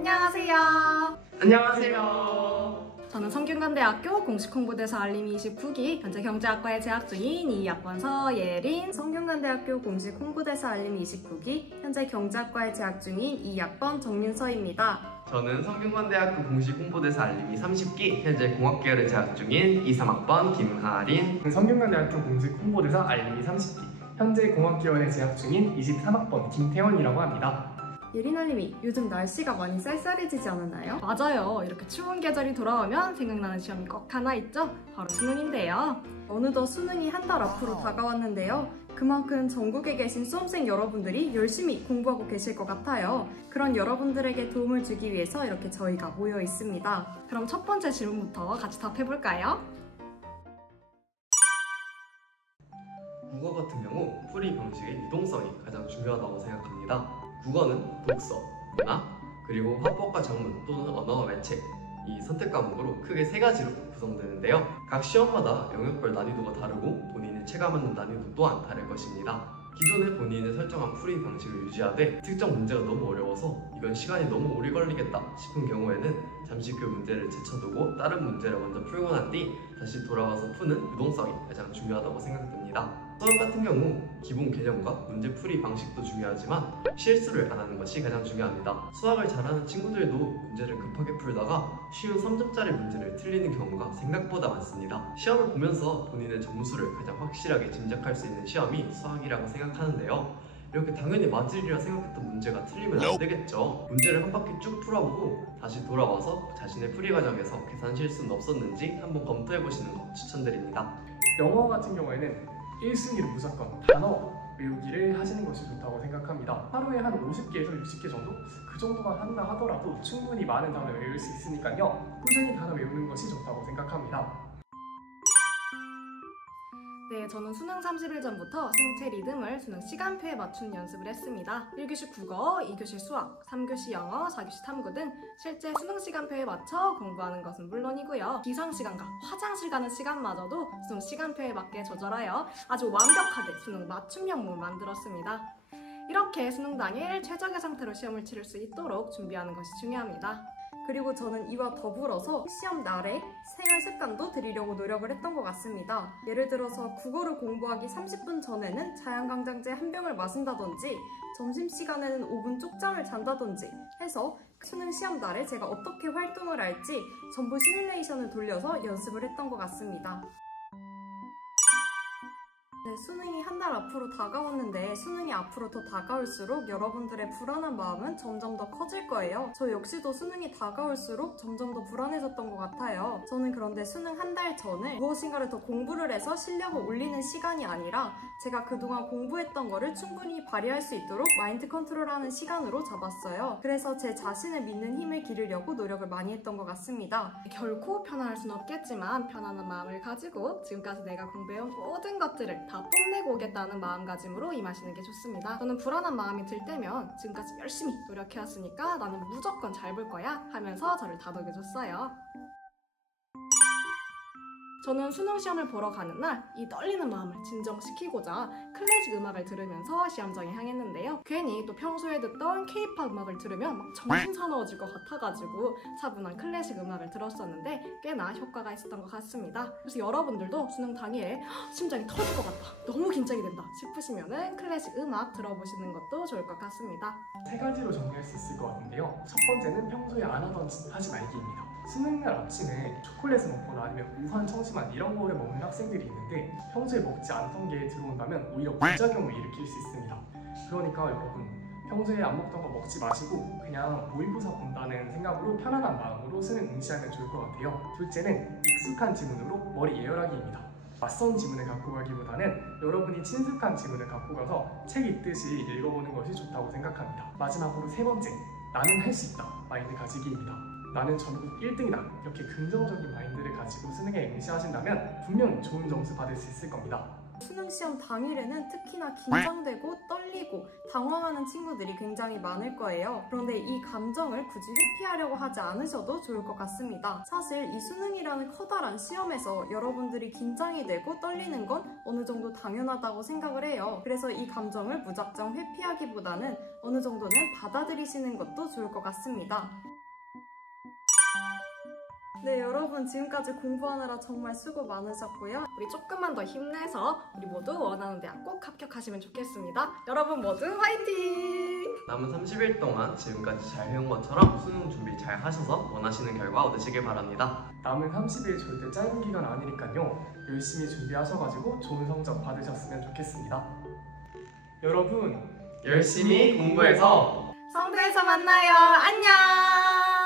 안녕하세요. 안녕하세요. 저는 성균관대학교 공식홍보대사 알림이 29기, 현재 경제학과에 재학 중인 2학번 서예린. 성균관대학교 공식홍보대사 알림이 29기, 현재 경제학과에 재학 중인 2학번 정민서입니다. 저는 성균관대학교 공식홍보대사 알림이 30기, 현재 공학계열에 재학 중인 2, 3학번 김하린. 성균관대학교 공식홍보대사 알림이 30기, 현재 공학계열에 재학 중인 23학번 김태원이라고 합니다. 예린알림이, 요즘 날씨가 많이 쌀쌀해지지 않았나요? 맞아요. 이렇게 추운 계절이 돌아오면 생각나는 시험이 꼭 하나 있죠. 바로 수능인데요. 어느덧 수능이 한 달 앞으로 다가왔는데요. 그만큼 전국에 계신 수험생 여러분들이 열심히 공부하고 계실 것 같아요. 그런 여러분들에게 도움을 주기 위해서 이렇게 저희가 모여 있습니다. 그럼 첫 번째 질문부터 같이 답해볼까요? 국어 같은 경우 풀이 방식의 유동성이 가장 중요하다고 생각합니다. 국어는 독서, 문학, 그리고 화법과 작문 또는 언어와 매체, 이 선택 과목으로 크게 세 가지로 구성되는데요. 각 시험마다 영역별 난이도가 다르고 본인이 체감하는 난이도 또한 다를 것입니다. 기존에 본인이 설정한 풀이 방식을 유지하되 특정 문제가 너무 어려워서 이건 시간이 너무 오래 걸리겠다 싶은 경우에는 잠시 그 문제를 제쳐두고 다른 문제를 먼저 풀고 난 뒤 다시 돌아와서 푸는 유동성이 가장 중요하다고 생각됩니다. 수학 같은 경우 기본 개념과 문제 풀이 방식도 중요하지만 실수를 안 하는 것이 가장 중요합니다. 수학을 잘하는 친구들도 문제를 급하게 풀다가 쉬운 3점짜리 문제를 틀리는 경우가 생각보다 많습니다. 시험을 보면서 본인의 점수를 가장 확실하게 짐작할 수 있는 시험이 수학이라고 생각하는데요. 이렇게 당연히 맞으리라 생각했던 문제가 틀리면 안 되겠죠. 문제를 한 바퀴 쭉 풀어보고 다시 돌아와서 자신의 풀이 과정에서 계산 실수는 없었는지 한번 검토해보시는 것 추천드립니다. 영어 같은 경우에는 1순위로 무조건 단어 외우기를 하시는 것이 좋다고 생각합니다. 하루에 한 50개에서 60개 정도? 그 정도만 한다 하더라도 충분히 많은 단어 외울 수 있으니까요. 꾸준히 단어 외우는 것이 좋다고 생각합니다. 네, 저는 수능 30일 전부터 생체 리듬을 수능 시간표에 맞추는 연습을 했습니다. 1교시 국어, 2교시 수학, 3교시 영어, 4교시 탐구 등 실제 수능 시간표에 맞춰 공부하는 것은 물론이고요. 기상시간과 화장실 가는 시간마저도 수능 시간표에 맞게 조절하여 아주 완벽하게 수능 맞춤 영문을 만들었습니다. 이렇게 수능 당일 최적의 상태로 시험을 치를 수 있도록 준비하는 것이 중요합니다. 그리고 저는 이와 더불어서 시험 날에 생활 습관도 들이려고 노력을 했던 것 같습니다. 예를 들어서 국어를 공부하기 30분 전에는 자양강장제 한 병을 마신다든지 점심시간에는 5분 쪽잠을 잔다든지 해서 수능 시험 날에 제가 어떻게 활동을 할지 전부 시뮬레이션을 돌려서 연습을 했던 것 같습니다. 네, 수능이 한 달 앞으로 다가왔는데 수능이 앞으로 더 다가올수록 여러분들의 불안한 마음은 점점 더 커질 거예요. 저 역시도 수능이 다가올수록 점점 더 불안해졌던 것 같아요. 저는 그런데 수능 한 달 전에 무엇인가를 더 공부를 해서 실력을 올리는 시간이 아니라 제가 그동안 공부했던 거를 충분히 발휘할 수 있도록 마인드 컨트롤하는 시간으로 잡았어요. 그래서 제 자신을 믿는 힘을 기르려고 노력을 많이 했던 것 같습니다. 결코 편안할 수는 없겠지만 편안한 마음을 가지고 지금까지 내가 공부해온 모든 것들을 다 뽐내고 오겠다는 마음가짐으로 임하시는 게 좋습니다. 저는 불안한 마음이 들 때면 지금까지 열심히 노력해왔으니까 나는 무조건 잘 볼 거야 하면서 저를 다독여줬어요. 저는 수능 시험을 보러 가는 날 이 떨리는 마음을 진정시키고자 클래식 음악을 들으면서 시험장에 향했는데요. 괜히 또 평소에 듣던 K-팝 음악을 들으면 막 정신 사나워질 것 같아가지고 차분한 클래식 음악을 들었었는데 꽤나 효과가 있었던 것 같습니다. 그래서 여러분들도 수능 당일에 심장이 터질 것 같다, 너무 긴장이 된다 싶으시면은 클래식 음악 들어보시는 것도 좋을 것 같습니다. 세 가지로 정리할 수 있을 것 같은데요. 첫 번째는 평소에 안 하던 하지 말기입니다. 수능날 아침에 초콜릿을 먹거나 아니면 우한 청심환 이런 거를 먹는 학생들이 있는데 평소에 먹지 않던 게 들어온다면 오히려 부작용을 일으킬 수 있습니다. 그러니까 여러분 평소에 안 먹던 거 먹지 마시고 그냥 모의고사 본다는 생각으로 편안한 마음으로 수능 응시하면 좋을 것 같아요. 둘째는 익숙한 지문으로 머리 예열하기입니다. 낯선 지문을 갖고 가기보다는 여러분이 친숙한 지문을 갖고 가서 책 읽듯이 읽어보는 것이 좋다고 생각합니다. 마지막으로 세 번째, 나는 할 수 있다 마인드 가지기입니다. 나는 전국 1등이다 이렇게 긍정적인 마인드를 가지고 수능에 응시하신다면 분명히 좋은 점수 받을 수 있을 겁니다. 수능 시험 당일에는 특히나 긴장되고 떨리고 당황하는 친구들이 굉장히 많을 거예요. 그런데 이 감정을 굳이 회피하려고 하지 않으셔도 좋을 것 같습니다. 사실 이 수능이라는 커다란 시험에서 여러분들이 긴장이 되고 떨리는 건 어느 정도 당연하다고 생각을 해요. 그래서 이 감정을 무작정 회피하기보다는 어느 정도는 받아들이시는 것도 좋을 것 같습니다. 네, 여러분 지금까지 공부하느라 정말 수고 많으셨고요. 우리 조금만 더 힘내서 우리 모두 원하는 대학 꼭 합격하시면 좋겠습니다. 여러분 모두 화이팅! 남은 30일 동안 지금까지 잘 해온 것처럼 수능 준비 잘 하셔서 원하시는 결과 얻으시길 바랍니다. 남은 30일 절대 짧은 기간 아니니까요. 열심히 준비하셔가지고 좋은 성적 받으셨으면 좋겠습니다. 여러분 열심히 공부해서 성대에서 만나요. 안녕!